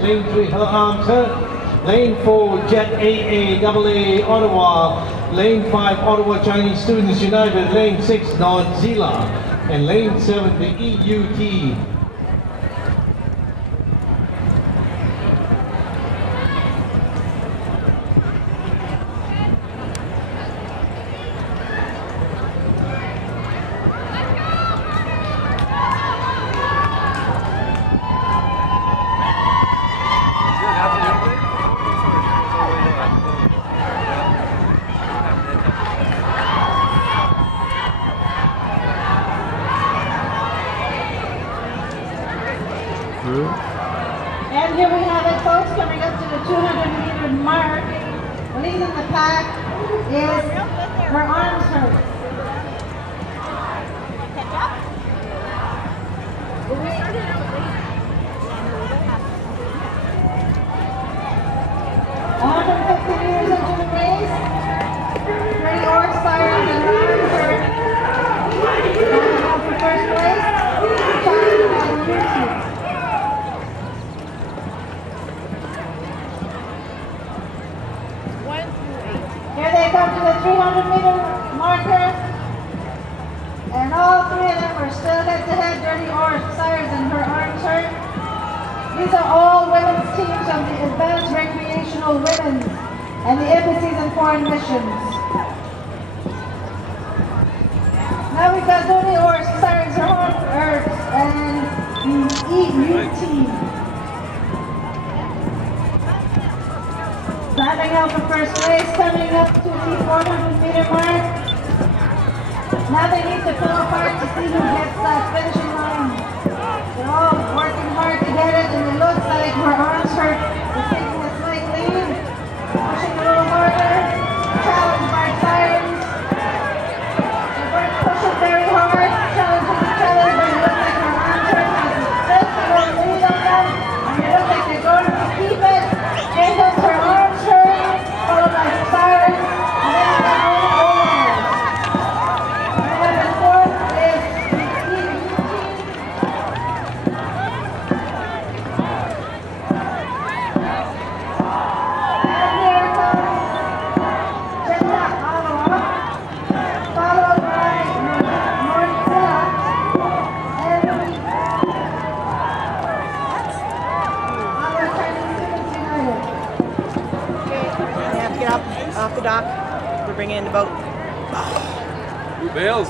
Lane 3, her arms hurt. Lane 4, Jet AAAA Ottawa. Lane 5, Ottawa Chinese Students United. Lane 6, Nordzilla. And lane 7, the EUT. And here we have it, folks, coming up to the 200-meter mark. Leading the pack is her arms hurt. Catch up. 150 meters into the race. Ready, Oars-The and her arms hurt. Coming up for first place. Here they come to the 300-meter marker, and all three of them are still head-to-head. Dirty Oars-The and her arms hurt. These are all women's teams of the Advanced Recreational Women's and the Embassies and Foreign Missions. Now we've got Dirty Oars-The, her arms hurt, and the EUT. Standing out for first place, coming up to the 400-meter mark. Now they need to pull apart to see who gets that finishing line. They're all working hard to get it, and it looks like her arms hurt. They're taking a slight lead, pushing a little harder, challenged by sirens. They're pushing very hard, challenging each other, but it looks like her arms hurt has a little lead on them, and it looks like they're going to keep it. Here goes her arms hurt, followed by sirens, and then we got only Oars. And the fourth is the EUT. And here comes Jet Ottawa, followed by Nordzilla, and Ottawa Chinese Students United. We have to get off the dock. We're bringing in the boat. Who bails?